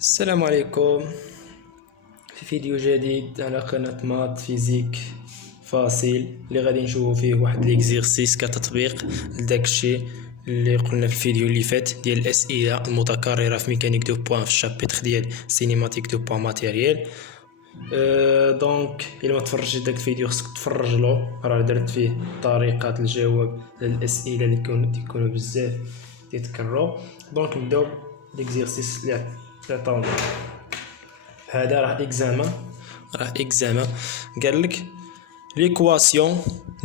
السلام عليكم. في فيديو جديد على قناة مات فيزيك فاصل اللي غادي نشوفو فيه واحد ليكزيرسيس كتطبيق لداك الشيء اللي قلنا في الفيديو اللي فات ديال الاسئله المتكرره في ميكانيك دو بوان في الشابيتر ديال سينيماتيك دو بوان ماتيريال. دونك الا ما تفرجتش داك الفيديو خصك تفرج له، راه درت فيه طريقه الجواب للاسئله اللي كيكونوا بزاف تيتكرروا. دونك نبداو ليكزيرسيس اللي عطاونا. هذا راه اكزامان قالك l'équation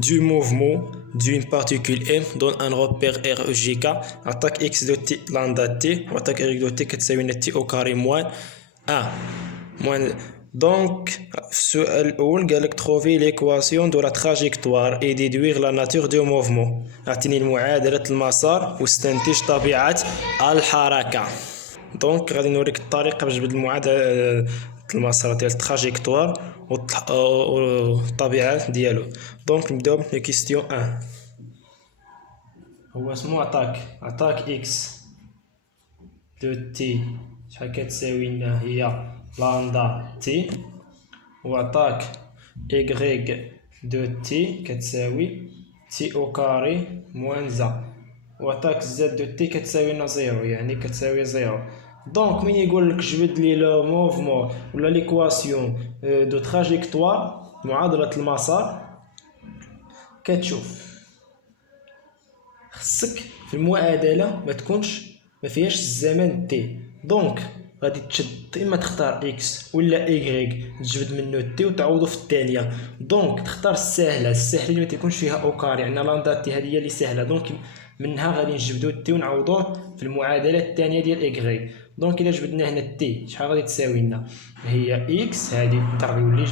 du mouvement d'une particule M donne un repère REJK. Attaque x de t lambda t ou attaque y de t كتساوي t au carré moins 1 moins. Donc السؤال الأول قالك trouver l'équation de la trajectoire et déduire la nature du mouvement. أعطيني معادلة المسار واستنتج طبيعة الحركة. دونك غادي نوريك الطريقه باش تجبد المعادله المسار ديال التراجيكتوار والطبيعه ديالو. دونك نبداو بكيستيون 1. هو اسمو اتاك اكس دو تي شحال كتساوي لنا هي لامدا تي، واتاك ايغريك دو تي كتساوي تي او كاري موان زا، واتاك زد دو تي كتساوي لنا زيرو، يعني كتساوي زيرو. دونك من يقول لك جبد لي لو موفمون ولا ليكواسيون دو تراجيكتوار معادله المسار، كتشوف خصك في المعادله ما فيهاش الزمن تي. دونك غادي تشد اما تختار اكس ولا ايغريك تجبد منه تي وتعوضو في الثانيه. دونك تختار السهله اللي ما تيكونش فيها اوكار، يعني لامدا تي هذه هي اللي سهله. دونك منها غادي نجبدو تي ونعوضوه في المعادله الثانيه ديال ايغريك. دونك الا جبدنا هنا تي شحال غادي تساوي لنا؟ هي اكس، هذه الضرب يولي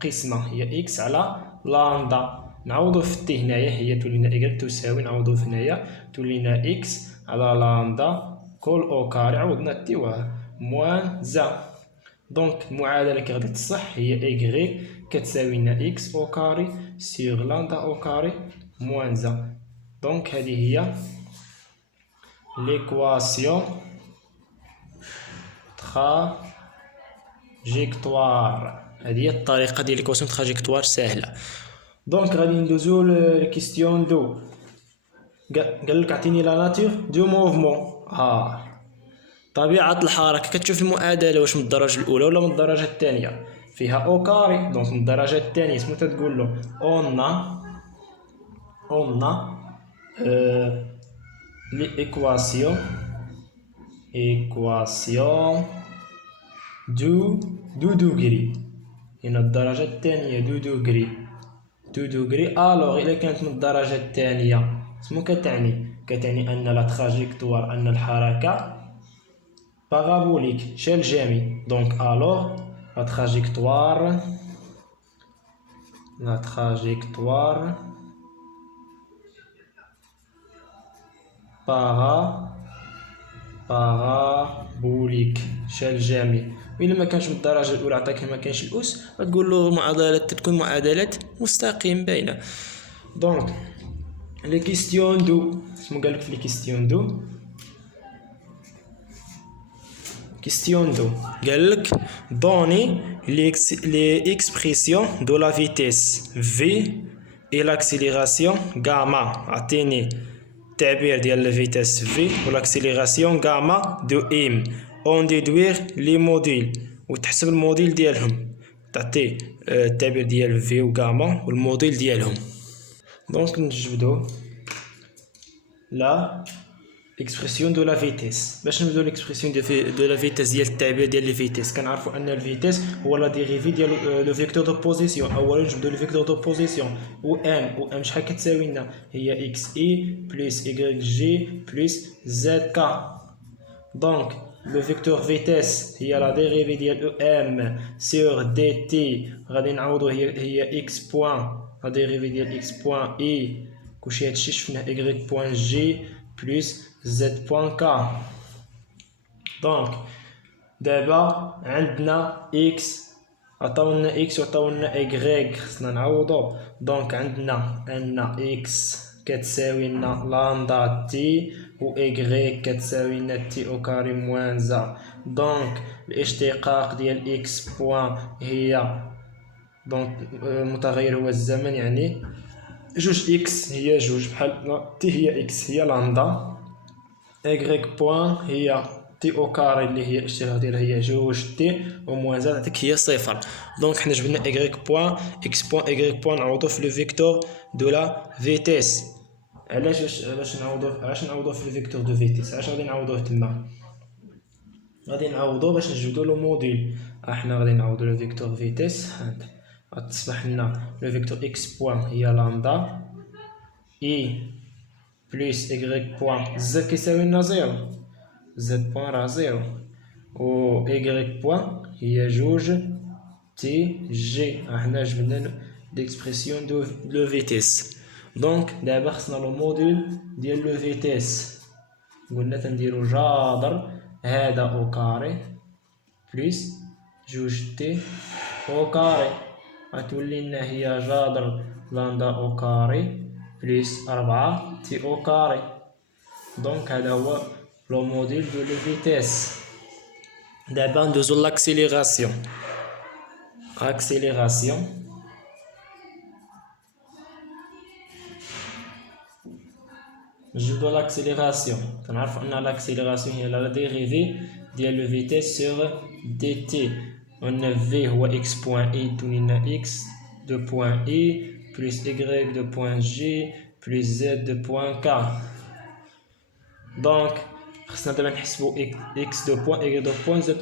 قسمه هي اكس على لامدا، نعوضو في تي هنايا هي تولي لنا ايغريك تساوي، نعوضو في هنايا تولي لنا اكس على لامدا كل او كاري عوضنا تي موان زا. دونك المعادله كي غادي تصح هي ايغريك كتساوي لنا اكس او كاري سيغ لامدا او كاري موان زا. دونك هذه هي ليكواسيون تراجيكتوار. هذه هي الطريقه ديال ليكواسيون تراجيكتوار سهله. دونك غادي ندوزو لكيستيون دو. قال لك اعطيني لا ناتور دو موفمون. طبيعه الحركه كتشوف المعادله واش من الدرجه الاولى ولا من الدرجه الثانيه. فيها او كاري دونك من الدرجه الثانيه، سمو تتقول له اون l'équation دو دوغري، هنا الدرجة الثانية دو دوغري. الوغ إلا كانت من الدرجة الثانية سمو كتعني أن لا تراجيكتوار، أن الحركة بارابوليك شال جامي. دونك الوغ لا تراجيكتوار بارابوليك شال جامي. وإلا ما كانش بالدرجة الأولى عطاك ما كانش الأس، غتقول له معادلة تكون معادلة مستقيم باينة. دونك لي كيستيون دو، شنو قالك في لي كيستيون دو؟ قالك دوني لي اكسبريسيون دو لا فيتيس في et l'accélération gamma. عطيني التعبير ديال الفيتاس في والاكسيليراسيون غاما دو ام. اون ديدوير لي موديل وتحسب الموديل ديالهم، تعطي التعبير ديال في وغاما والموديل ديالهم. دونك نجبدو لا اكسبرسيون دو لا فيتيس. باش نبداو ليكسبرسيون دو لا فيتيس ديال التعبير ديال الفيتيس، كنعرفوا ان الفيتيس هو لا ديريفي ديال لو فيكتور دو بوزيسيون. اولا نجبدو لو فيكتور دو بوزيسيون و ام شحال كتساوي لنا؟ هي اكس اي بلس ايغريك جي بلس زد كا. دونك لو فيكتور فيتيس هي لا ديريفي ديال ام سور دي تي، غادي نعوضو هي اكس بوان لا ديريفي ديال اكس بوان اي كلشي هادشي شفناه ايغريك بوان جي بلس زد بوان كا. دونك دابا عندنا اكس عطاونا اكس وعطاونا ايغريك خصنا نعوضو. دونك عندنا ان اكس كتساوي لنا لامدا تي و إيكغيك كتساوي لنا تي أو كاري موان زا. دونك الاشتقاق ديال إكس بوان هي دونك المتغير هو الزمن، يعني جوج إكس هي جوج بحال تي هي إكس هي لامدا، إيكغيك بوان هي تي أو كاري اللي هي الاشتقاق ديالها هي جوج تي و موان زا تعطيك هي صفر. دونك حنا جبنا إيكغيك بوان إكس بوان إيكغيك بوان نعوضو في لو فيكتور دو لا فيتيس. علاش نعوضوه في الفيكتور دو فيتيس؟ علاش غادي نعوضوه تما؟ غادي نعوضوه باش نجبدو لو موديل. حنا غادي نعوضو لو فيكتور فيتيس، غتصبح لنا لو فيكتور اكس بوان هي لامدا اي بلس ايكغيك بوان زد كيساوي لنا زيرو، زد بوان راه زيرو، و ايكغيك بوان هي جوج تي جي. حنا جبنا ليكسبرسيون دو لو فيتيس. دونك دابا خصنا لو موديل ديال لو فيتيس. قلنا تنديرو جادر هذا او كاري بلس جوج تي او كاري، غتولي لنا هي جادر لامدا او كاري بلس 4 تي او كاري. دونك هذا هو لو موديل دو لو فيتيس. دابا ندوزو لاكسيليراسيون. اكسيليراسيون نجبدو لاكسيليراسيون. تنعرفو ان لاكسيليراسيون هي لا ديريفي ديال لو فيتيس سور دي تي. قلنا في هو اكس بوان اي يدوني لنا اكس دو بوان اي بلس ايكغيك دو بوان جي بلس زد دو بوان كا. دونك خصنا دابا نحسبو اكس دو بوان ايكغيك دو بوان زد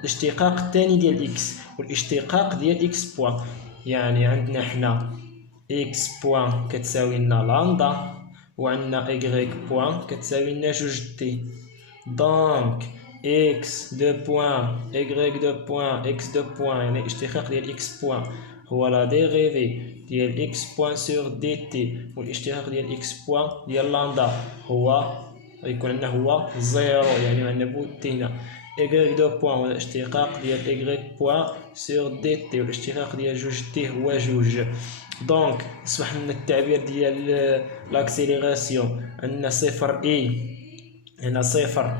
الاشتقاق الثاني ديال اكس والاشتقاق ديال اكس بوان. يعني عندنا حنا اكس بوان كتساوي لنا لامدا وعندنا إيكغيك بوان كتساوي لنا جوج تي. دونك إكس دو بوان إيكغيك دو بوان إكس دو بوان يعني الاشتقاق ديال إكس بوان هو لا ديريفي ديال إكس بوان سور دي تي، والاشتقاق ديال إكس بوان ديال لامدا هو غيكون عندنا هو زيرو، يعني عندنا بوتينا. إيكغيك دو بوان هو الاشتقاق ديال إيكغيك بوان سور دي تي، والاشتقاق ديال جوج تي هو جوج. دونك اصبح لنا التعبير ديال لاكسيليراسيون عندنا صفر اي، هنا صفر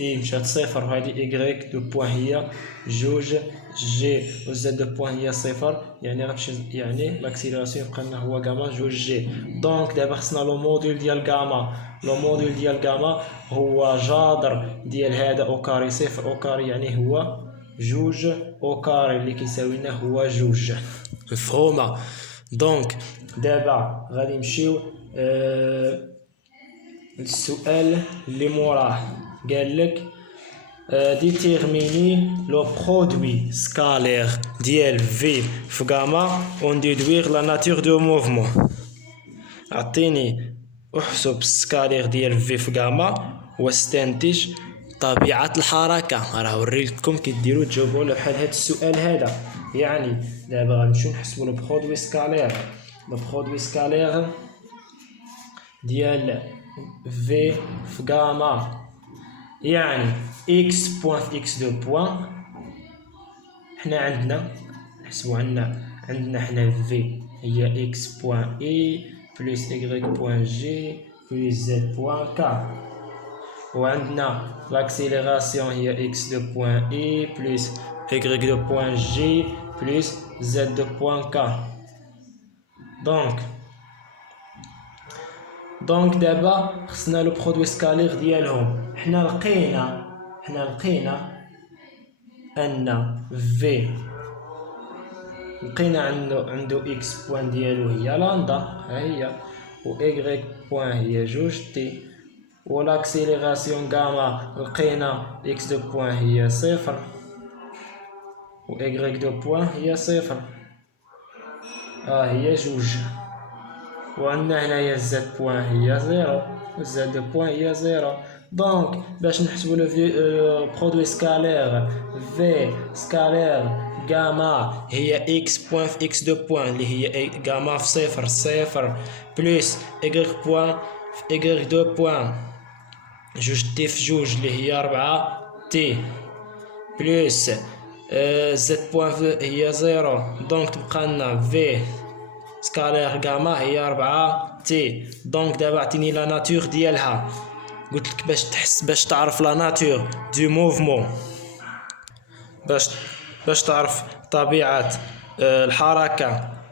اي مشات صفر، وهذه ايكغيك دو بوان هي جوج جي، و زد دو بوان هي صفر، يعني غتمشي يعني لاكسيليراسيون يبقى لنا هو غاما جوج جي. دونك دابا خصنا لو موديل ديال غاما. لو موديل ديال غاما هو جادر ديال هذا او كاري صفر او كاري، يعني هو جوج او كاري اللي كيساوي لنا هو جوج. مفهومه؟ دونك دابا غادي نمشيو للسؤال اللي موراه. قال لك ديتيرميني لو برودوي سكالير ديال في في غاما اون ديدوير لا ناتور دو موفمون. عطيني احسب السكالير ديال في في غاما واستنتج طبيعة الحركة. راه وريتكم كيديروا تجاوبوا على بحال هاد السؤال هذا. يعني دابا غنمشيو نحسبوا لو برودوي سكالير. لو برودوي سكالير ديال في في غاما، يعني اكس بوان في اكس دو بوان. حنا عندنا نحسبو عندنا حنا في هي اكس بوان اي بلس ايكغيك بوان جي بلس زد بوان كا، وعندنا لاكسيليراسيون هي اكس دو بوان اي بلس ايكغيك دو بوان جي بلس زد دو بوان كا. دونك دابا خصنا لو برودوي سكالير ديالهم. حنا لقينا ان في لقينا عنده اكس بوان ديالو هي لامدا ها هي، و ايكغيك بوان هي جوج تي، و لاكسيليراسيون غاما لقينا اكس دو بوان هي صفر و ايكغيك دو بوان هي صفر هي جوج، وعندنا هنايا زد بوان هي زيرو و زد دو بوان هي زيرو. دونك باش نحسبو لو برودوي سكالير في سكالير غاما هي اكس بوان في اكس دو بوان اللي هي غاما في صفر صفر بلس ايكغيك بوان في ايكغيك دو بوان جوج تي في جوج اللي هي 4 تي بلس زد بوان هي زيرو. دونك تبقى لنا في سكالير غاما هي 4 تي. دونك دابا عطيني لا ناتور ديالها. قلت لك باش تحس، باش تعرف لا ناتور دو موفمون، باش تعرف طبيعة الحركة